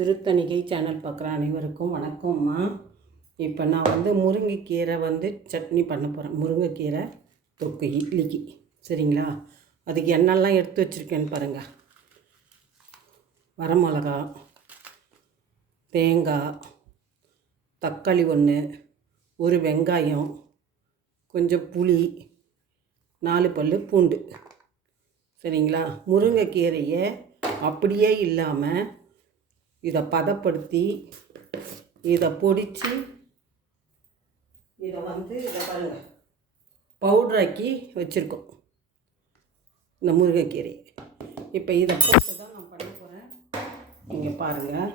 Thiruthanigai channel பார்க்குற அனைவருக்கும் வணக்கம்மா. இப்போ நான் முருங்கைக்கீரை சட்னி பண்ண போகிறேன். முருங்கைக்கீரை தொக்கு இட்லிக்கு. சரிங்களா? அதுக்கு என்னெல்லாம் எடுத்து வச்சுருக்கேன்னு பாருங்கள். வரமிளகா, தேங்காய், தக்காளி ஒன்று, ஒரு வெங்காயம், கொஞ்சம் புளி, 4 பல் பூண்டு. சரிங்களா? முருங்கைக்கீரையை அப்படியே இல்லாமல் இதை பதப்படுத்தி இதை பொடித்து இதை இதை பாருங்கள் பவுட்ராக்கி வச்சுருக்கோம் இந்த முருங்கைக்கீரை. இப்போ இதை போட்டு தான் நான் பண்ண போகிறேன். நீங்கள் பாருங்கள்.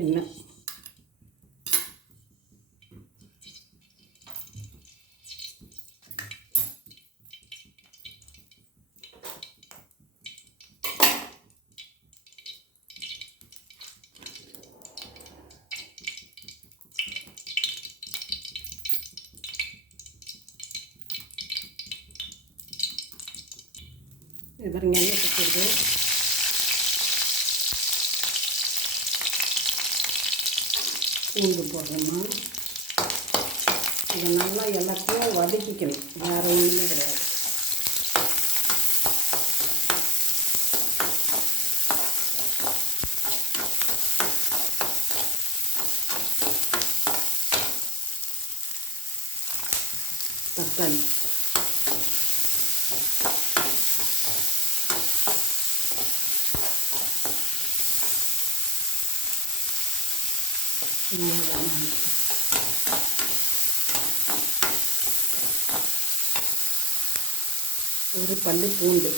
எண்ணெய், இது பாருங்க எண்ணெய் கொடுத்துருது. பூண்டு போடுறோமா. இதை நல்லா எல்லாத்தையும் வதக்கிக்கணும். வேறு ஒன்றுமே கிடையாது. தக்காளி, ஒரு பல்லு பூண்டு,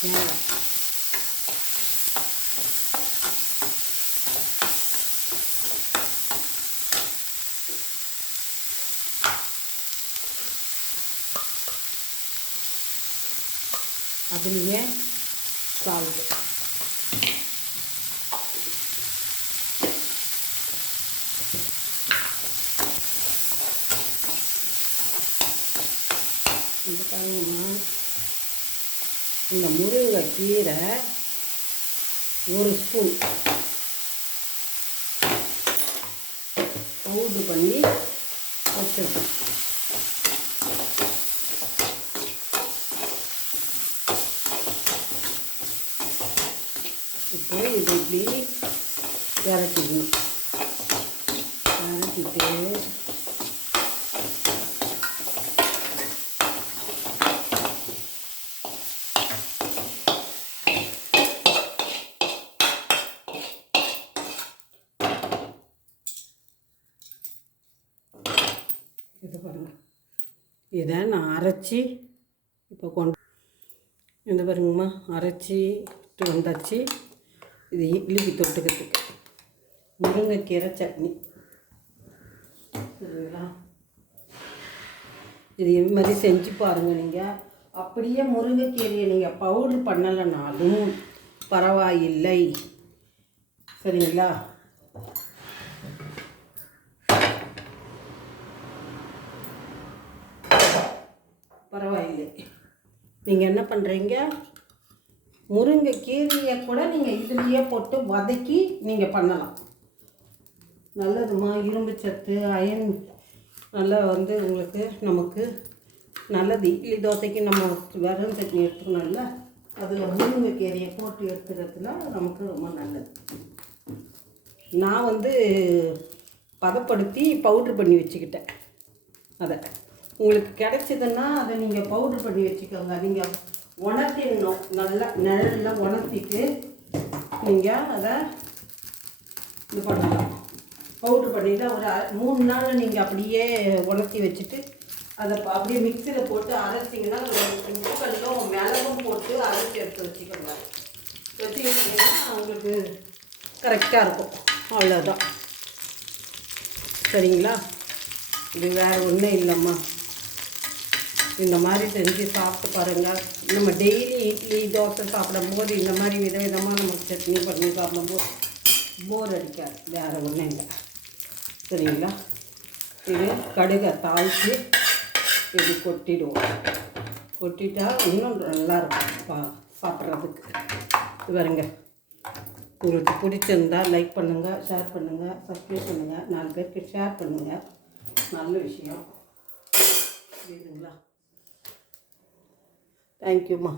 தேங்காய், அதுலேயே சால்ட்டு, இது பாருங்கம்மா. இந்த முருங்கைக்கீரை 1 ஸ்பூன் பவுட்ரு பண்ணி வச்சிருக்கோம். இப்போ இது இப்படி விரட்டிக்கணும். விரட்டிட்டு இது பாருங்கள். இதை நான் அரைச்சி இப்போ இந்த பாருங்கம்மா அரைச்சிட்டு வந்தாச்சு. இது இட்லிக்கு தொட்டுக்கிறதுக்கு முருங்கைக்கீரை சட்னி. சரிங்களா? இது மாதிரி செஞ்சு பாருங்கள். நீங்கள் அப்படியே முருங்கைக்கீரையை நீங்கள் பவுட்ரு பண்ணலைனாலும் பரவாயில்லை. சரிங்களா? பரவாயில்லை. நீங்கள் என்ன பண்ணுறீங்க, முருங்கைக்கீரையை கூட நீங்கள் இதுலேயே போட்டு வதக்கி நீங்கள் பண்ணலாம். நல்லதுமா. இரும்பு சத்து, அயன் நல்லா உங்களுக்கு நமக்கு நல்லது. இட்லி தோசைக்கு நம்ம வெறும் சட்னி எடுத்துக்கணும்ல, அதில் முருங்கைக்கீரையை போட்டு எடுத்துக்கிறதுல நமக்கு ரொம்ப நல்லது. நான் பதப்படுத்தி பவுட்ரு பண்ணி வச்சுக்கிட்டேன். அதை உங்களுக்கு கிடைச்சிதுன்னா அதை நீங்கள் பவுட்ரு பண்ணி வச்சுக்கோங்க. நீங்கள் உணர்த்திடணும். நல்லா நிழலில் உணர்த்திட்டு நீங்கள் அதை இது பண்ணலாம். பவுட்ரு பண்ணிவிட்டு ஒரு 3 நாள் நீங்கள் அப்படியே உலர்த்தி வச்சுட்டு அதை அப்படியே மிக்சியில் போட்டு அரைச்சிங்கன்னா உப்பு கல்லும் மிளகும் போட்டு அரைச்சி எடுத்து வச்சுக்கோங்க. வச்சுக்கிட்டிங்கன்னா உங்களுக்கு கரெக்டாக இருக்கும். அவ்வளோதான். சரிங்களா? இது வேறு ஒன்றும் இல்லைம்மா. இந்த மாதிரி செஞ்சு சாப்பிட்டு பாருங்கள். நம்ம டெய்லி இட்லி தோசை சாப்பிடும்போது இந்த மாதிரி விதவிதமாக நம்ம சட்னி பண்ணி சாப்பிடும்போது போர் அடிக்காது. வேறு ஒன்றும் இல்லை. சரிங்களா? இது கடுகை தாளித்து இது கொட்டிடுவோம். கொட்டிட்டா இன்னும் நல்லாயிருக்கும் சாப்பிட்றதுக்கு. பாருங்க, உங்களுக்கு பிடிச்சிருந்தால் லைக் பண்ணுங்கள், ஷேர் பண்ணுங்கள், சப்ஸ்கிரைப் பண்ணுங்கள், 4 பேருக்கு ஷேர் பண்ணுங்கள். நல்ல விஷயம். புரியுதுங்களா? தேங்க்யூம்மா.